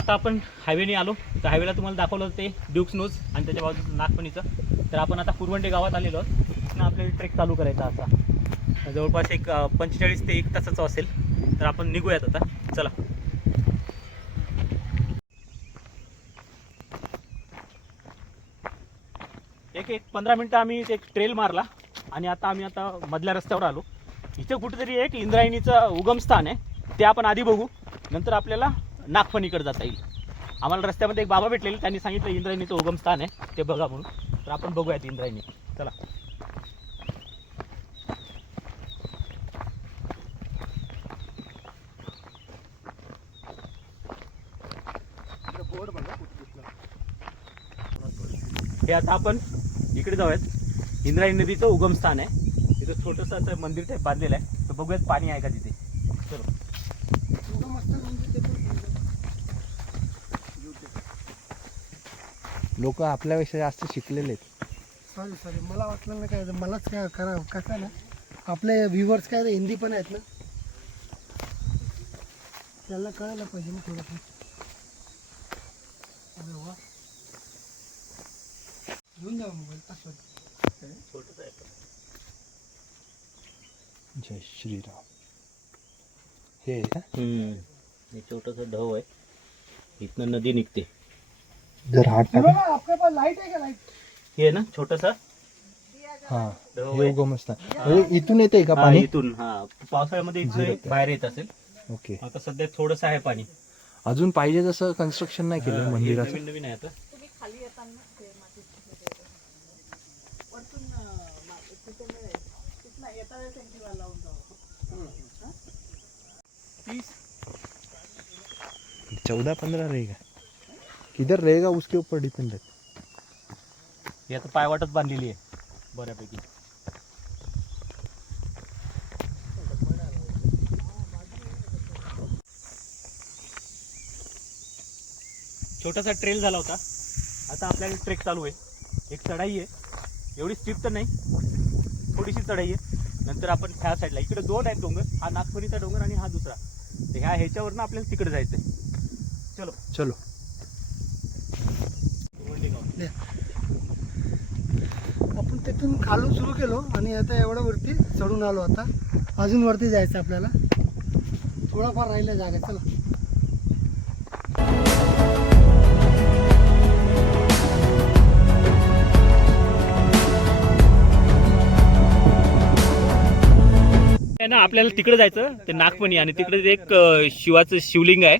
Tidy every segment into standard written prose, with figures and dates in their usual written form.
आता आपण हायवेने आलो. तर हायवेला तुम्हाला दाखवलं होतं ते ड्यूक्स नोज आणि त्याच्या बाजूचं नागफणीचं. तर आपण आता कुरवंडे गावात आलेलो आहोत. तिथून आपल्याला ट्रेक चालू करायचा असा जवळपास एक 45 ते 1 तासाचा असेल. तर आपण निघूयात आता, चला. एक 15 मिनटं आम्ही एक ट्रेल मारला आणि आता मधल्या रस्त्यावर आलो. इथे कुठेतरी एक इंद्रायणीचं उगमस्थान आहे, ते आपण आधी बघू. नंतर आपल्याला नागफणीकडे जाता येईल. आम्हाला रस्त्यामध्ये एक बाबा भेटलेले, त्यांनी सांगितलं इंद्रायणीचं उगमस्थान आहे, ते बघा म्हणून. तर आपण बघूयात इंद्रायणी, चला. हे आता आपण इकडे जाऊयात. इंद्रायणी नदीचं उगमस्थान आहे. इथं छोटंसं असं मंदिर टाईप बांधलेलं आहे. तर बघूयात पाणी आहे का तिथे. चलो. लोक आपल्यापेक्षा जास्त शिकलेले आहेत. सॉरी मला वाटलं ना काय मलाच काय करा कसं ना आपले व्ह्युअर्स काय हिंदी पण आहेत ना, त्याला कळायला पाहिजे ना थोडंसं. अरे वा, घेऊन जाऊ मोबाईल असं. जय श्रीराम. हे हे छोटंसं ढव आहे, इथनं नदी निघते. जर हात आपल्या पास लाईट आहे का? लाईट हे आहे ना छोटंसं. हा, ढव हे आहे. उगमस्थान म्हणजे इथून येते का हा, पाणी? इथून. हा, पावसाळ्यामध्ये इथं बाहेर येत असेल. ओके. आता सध्या थोडंसं आहे पाणी. अजून पाहिजे तसं कन्स्ट्रक्शन नाही केलं हे मंदिराचं. नवीन नवीन आहे आता. तीस 14-15 रहेगा. किधर रहेगा उसके ऊपर डिपेंड है. ही आता पायवाटच बांधलेली आहे बऱ्यापैकी. छोटासा ट्रेल झाला होता. आता आपल्याला ट्रेक चालू आहे. एक चढाई आहे, एवढी स्टीप तर नाही, थोडीशी चढाई आहे. नंतर आपण ह्या साईडला, इकडे 2 आहेत डोंगर, हा नागफणीचा डोंगर आणि हा दुसरा. तर ह्याच्यावरनं आपल्याला तिकडे जायचं आहे. चलो चलो. आपण तिथून खालून सुरू केलो आणि आता एवढं वरती चढून आलो. आता अजून वरती जायचं आपल्याला, थोडाफार राहिला जागा. चला. ना आपल्याला तिकडे जायचं, ते नागफणी, आणि तिकडे एक शिवाचं शिवलिंग आहे.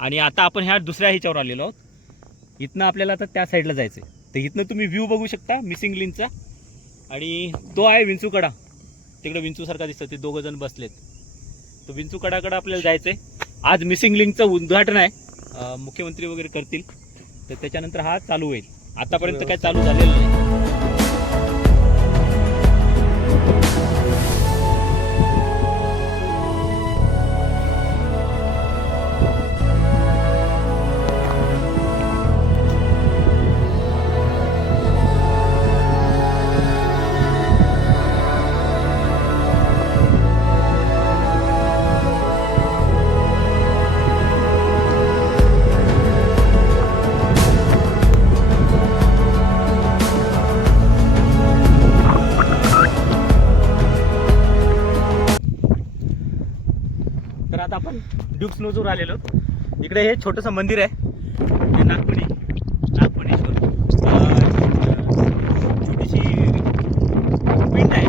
आणि आता आपण ह्या दुसऱ्या ह्याच्यावर आलेलो आहोत. इथनं आपल्याला आता त्या साईडला जायचं आहे. तर इथनं तुम्ही व्ह्यू बघू शकता मिसिंग लिंकचा. आणि तो आहे विंचूकडा, तिकडे विंचूसारखा दिसतं, ते 2 जण बसलेत. तर विंचूकडाकडे आपल्याला जायचं आहे. आज मिसिंग लिंकचं उद्घाटन आहे, मुख्यमंत्री वगैरे करतील. तर त्याच्यानंतर हा चालू होईल. आतापर्यंत काय चालू झालेलं नाही. तर आता आपण ड्यूक्स नोजवर आलेलो. इकडे हे छोटंसं मंदिर आहे, हे नागफणेश्वर. छोटीशी पिंड आहे,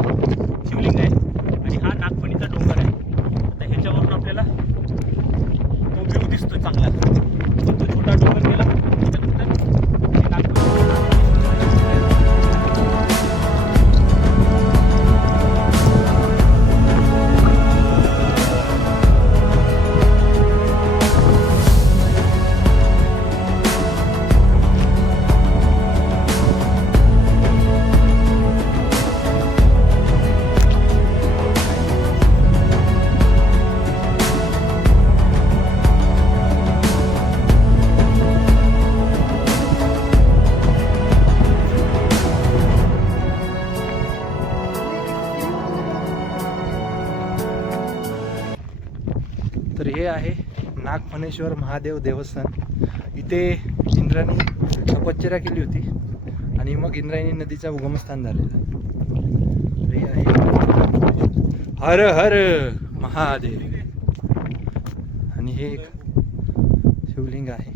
शिवलिंग आहे, आणि हा नागफणीचा डोंगर आहे. आता ह्याच्यावरून आपल्याला तो व्ह्यू दिसतो चांगला. पण तो छोटा डोंगर गेला त्याच्यानंतर हे नागफणी. तर हे आहे नागफणेश्वर महादेव देवस्थान. इथे इंद्राने तपश्चर्या केली होती आणि मग इंद्रायणी नदीचा उगमस्थान झालेलं. तर हे आहे हर हर महादेव आणि हे एक शिवलिंग आहे.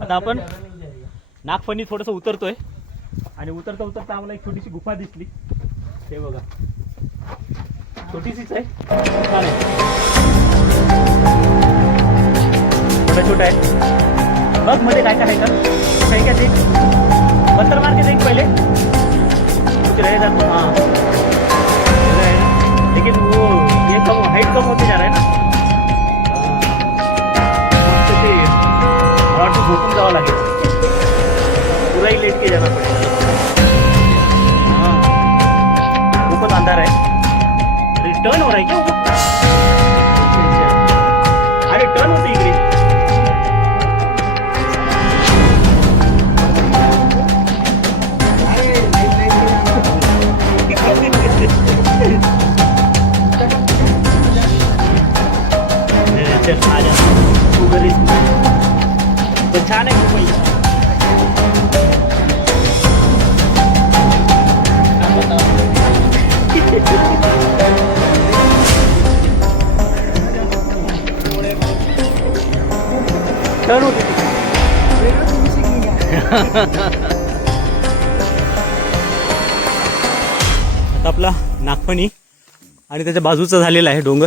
आता आपण नागफणी थोडंसं उतरतोय आणि उतरता उतरता आम्हाला एक छोटीशी गुफा दिसली. ते बघा, छोटीशीच आहे, छान आहे, छोटा छोटा आहे. मग मध्ये काय काय आहे का काही काय ते पत्थर मार के देख पहले कुछ रह जातो. हाँ लेकिन वो ये कम हाइट कम होते जा रहा है ना. ते मला वाटतं झोपून जावं लागेल, पूरा ही लेट के जाना पड़ेगा. हाँ खूपच अंधार आहे. रिटर्न हो रहा है क्या वो? अरे टर्न होते इकडे. चल आ जा तू घरी. पण छान आहे खूप पैसा. टर्न होते आता आपला नागफणी आणि त्याच्या बाजूचा झालेला आहे डोंगर.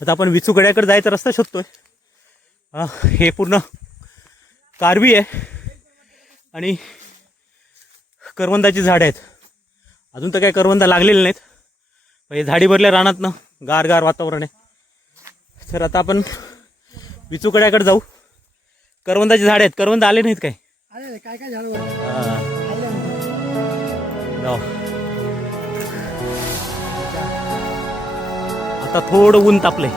आता आपण विचूकड्याकडे जायचा रस्ता शोधतोय. हे पूर्ण कारवी आहे आणि करवंदाची झाडं आहेत. अजून तर काही करवंदा लागलेले नाहीत. हे झाडी भरल्या रानातनं गार गार वातावरण आहे. तर आता आपण विचूकड्याकडे जाऊ. करवंदाची झाडं आहेत. करवंद आले नाहीत काय? अरे काय काय झालं जाऊ. आता थोडं ऊन तापलंय,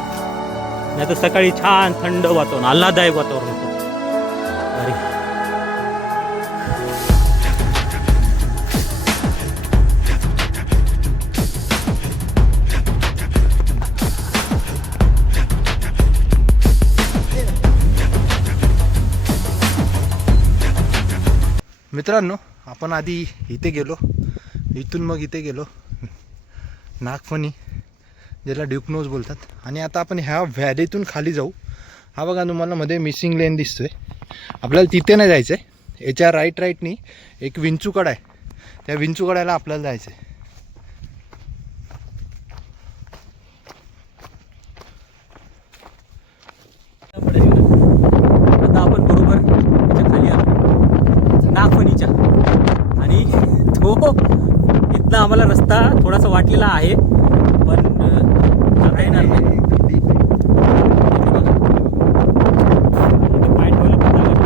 नाही तर सकाळी छान थंड वातावरण, आल्हाददायक वातावरण होतं. अरे मित्रांनो, आपण आधी इथे गेलो, इथून मग इथे गेलो नागफणी, ज्याला ड्यूक नोज बोलतात. आणि आता आपण ह्या व्हॅलीतून खाली जाऊ. हा बघा तुम्हाला मध्ये मिसिंग लेन दिसतोय. आपल्याला तिथे नाही जायचं आहे. याच्या राईटनी एक विंचूकडा आहे. त्या विंचूकड्याला आपल्याला जायचं आहे. आता आपण बरोबर त्याच्या खाली आलो नागफणीच्या. आणि तो इथनं आम्हाला रस्ता थोडासा वाटलेला आहे, पण जाता येणार नाही. पाय ठेवायला पण जागा नाही.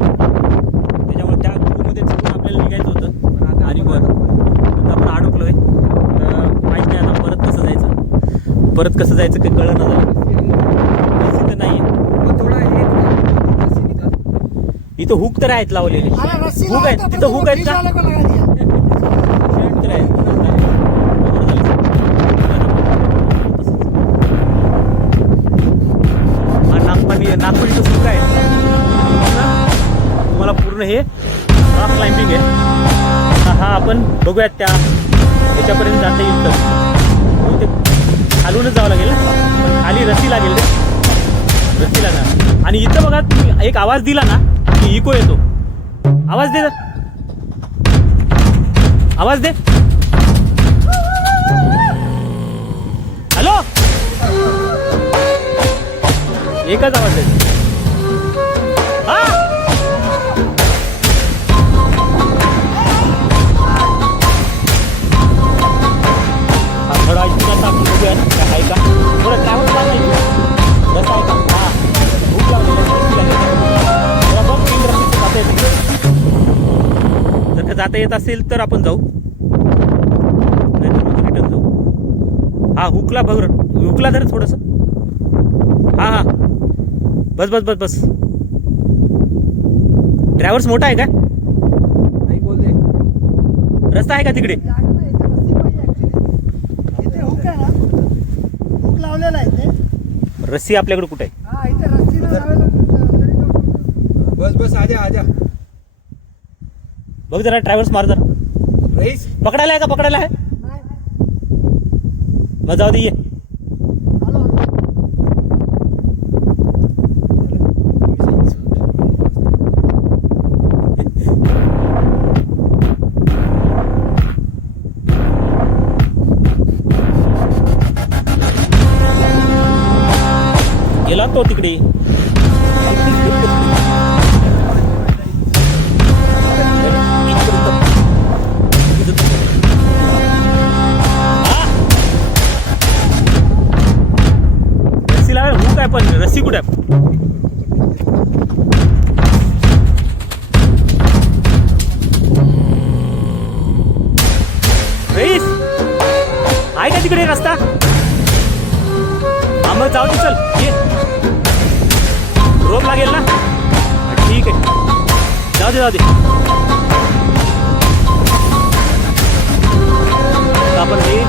त्याच्यामुळे त्या गुरुमध्ये चढून आपल्याला निघायचं होतं आणि वर आता आपण अडकलोय. तर माहीत नाही आता परत कसं जायचं, परत कसं जायचं काही कळलं ना झालं. तर नाही इथं हुक तर आहेत लावलेले. हुक आहेत तिथं, हुक आहेत का? तर आहेत. नागपुरीचं सुख आहे. तुम्हाला पूर्ण हे रॉक क्लाइम्बिंग आहे. हा आपण बघूयात त्या याच्यापर्यंत जाता येईल. तर ते खालूनच जावं लागेल, पण खाली रस्सी लागेल. रस्सी लागणार. आणि इथं बघा, तुम्ही एक आवाज दिला ना की इको येतो. आवाज दे, आवाज दे. हॅलो, एकच आवाज आहे. हा थोडा ऐकून आपण बघूया काय आहे का. थोडं ट्रॅव्हल रस्ता आहे का? हा भूक जर का जाता येत असेल तर आपण जाऊ, नाहीतर मग रिटर्न जाऊ. हा हुकला बघ, हुकला धर थोडंसं. हा हा बस बस बस बस. ड्रायव्हर्स मोठा आहे का? नाही बोलले रस्ता आहे का तिकडे? जागा नाही, इथे रस्सी पाहिजे actually. इथे हुक आहे ना, लावलेला आहे ते. रस्सी आपल्याकडे कुठे आहे? हा इथे रस्सीला लावायला तरी जाऊ शकतो. बस बस आजा आजा बघ जरा ट्रॅव्हल्स मार जरा. रईस पकडायला आहे का? पकडायला आहे नाही. मग जाऊ दे ये. आलो आलो. गेला तो तिकडे. रस्सी लावायला हुक आहे पण रस्सी कुठे आहे? रईस आहे का तिकडे रस्ता? हा मग जाऊ दे चल ये. रोप लागेल ना? ठीक आहे जाऊ दे जाऊ दे. आपण हे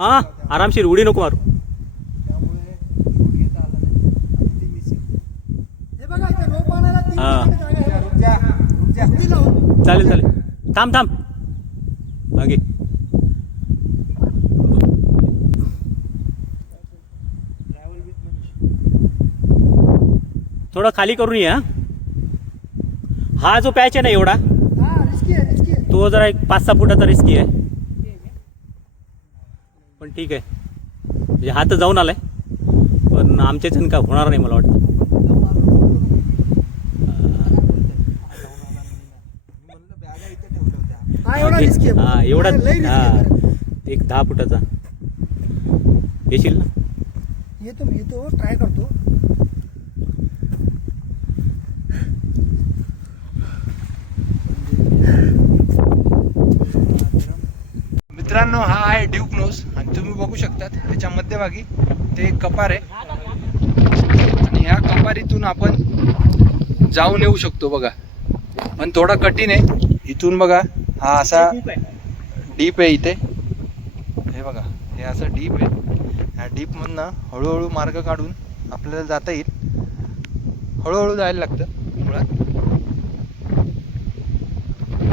हा आरामशीर उडी नको मारू. हे बघा इथे रोप आणायला 3 हा. ठिकाणी जागा आहे. उडी लावून. चालेल चालेल. थांब थांब मागे. थोडं खाली करून ये. हा जो पॅच आहे ना एवढा हा रिस्की आहे रिस्की आहे. तो जरा एक 5-6 फुटाचा रिस्की आहे पण ठीक आहे. म्हणजे हा तर जाऊन आलाय पण आमच्याच्यानं का होणार नाही मला वाटतं. हा एवढा रिस्की आहे. हा एवढा लय risky हा आहे बरं. एक 10 फुटाचा येशील ना? येतो मी येतो ट्राय करतो. मित्रांनो हा आहे ड्यूक नोज आणि तुम्ही बघू शकतात त्याच्या मध्यभागी ते एक कपार आहे आणि ह्या कपारीतून आपण जाऊन येऊ शकतो बघा. पण थोडा कठीण आहे. इथून बघा हा असा डीप आहे इथे. हे बघा हे असं डीप आहे. ह्या डीपमधनं हळूहळू मार्ग काढून आपल्याला जाता येईल. हळूहळू जायला लागतं मुळात.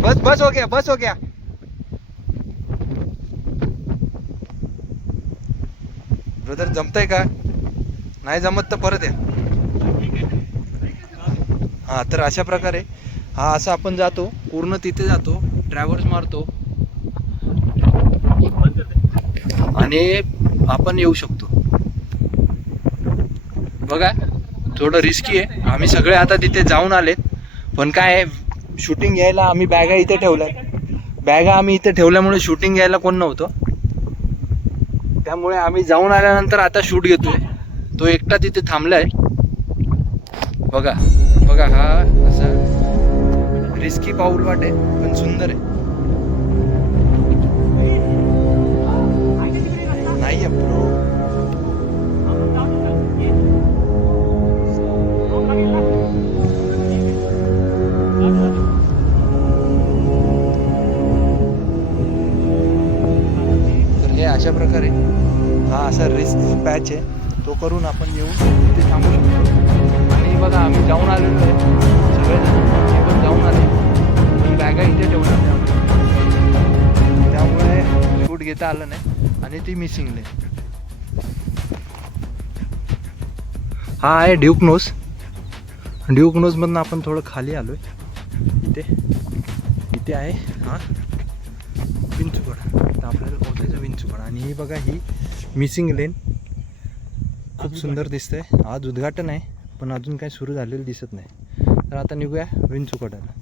बस बस हो गया बस हो गया. ब्रदर जमतंय का? नाही जमत तर परत या. हा तर अशा प्रकारे हा असं आपण जातो पूर्ण तिथे जातो ट्रॅव्हल्स मारतो आणि आपण येऊ शकतो. बघा थोडं रिस्की आहे. आम्ही सगळे आता तिथे जाऊन आलेत पण काय आहे शूटिंग घ्यायला आम्ही बॅगा इथे ठेवल्या. बॅगा आम्ही इथे ठेवल्यामुळे शूटिंग घ्यायला कोण नव्हतं. त्यामुळे आम्ही जाऊन आल्यानंतर आता शूट घेतोय. तो एकटा तिथे थांबलाय. बघा बघा हा असा रिस्की पाऊल वाट आहे पण सुंदर आहे. नाही ब्रो तर हे अशा प्रकारे हा असा रिस्क पॅच आहे. तो करून आपण येऊन तिथे थांबू शकतो. आणि बघा आम्ही जाऊन आलेलो आहे सगळेजण. हे पण जाऊन आले पण बॅगा इथे ठेवल्या त्यामुळे शूट घेता आलं नाही आणि ती मिसिंगले. हा आहे ड्यूक नोज. ड्यूक नोजमधनं आपण थोडं खाली आलो आहे. इथे आहे हा विंचुकड. तर आपल्याला पोहोचायचं विंचुकड. आणि ही बघा ही मिसिंग लेन खूप सुंदर दिसतंय. आज उद्घाटन आहे पण अजून काही सुरू झालेलं दिसत नाही. तर आता निघूया विंचुकडाला.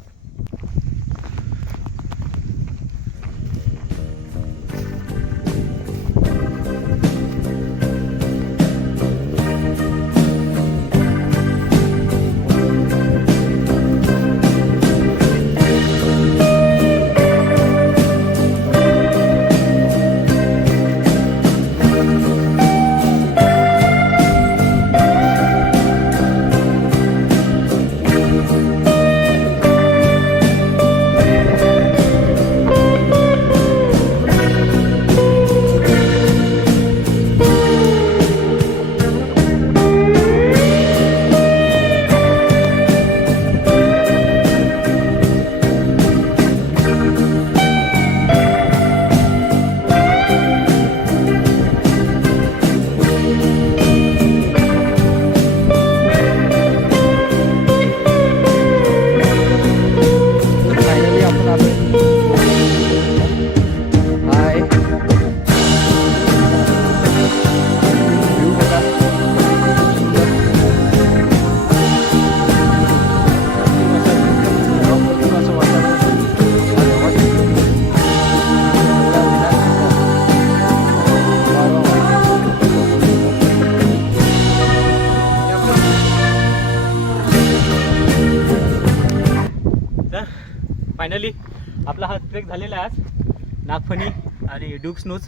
ट्रेक झालेला आहे आज नागफणी आणि ड्यूक स्नूज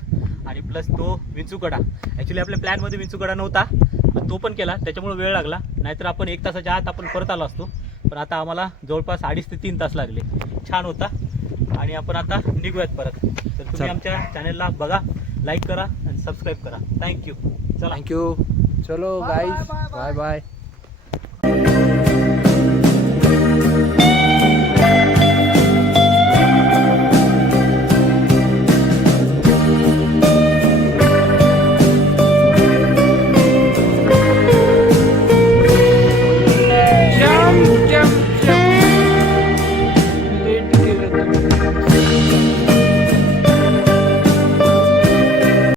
आणि प्लस तो विंचूकडा. ॲक्च्युली आपल्या प्लॅनमध्ये विंचूकडा नव्हता पण तो पण केला, त्याच्यामुळे वेळ लागला. नाहीतर आपण 1 तासाच्या आत आपण परत आलो असतो, पण आता आम्हाला जवळपास 2.5 ते 3 तास लागले. छान होता आणि आपण आता निघूयात परत. तर तुम्ही आमच्या चॅनलला बघा, लाईक करा आणि सबस्क्राईब करा. थँक्यू. चला थँक्यू. चलो गाईज, बाय बाय.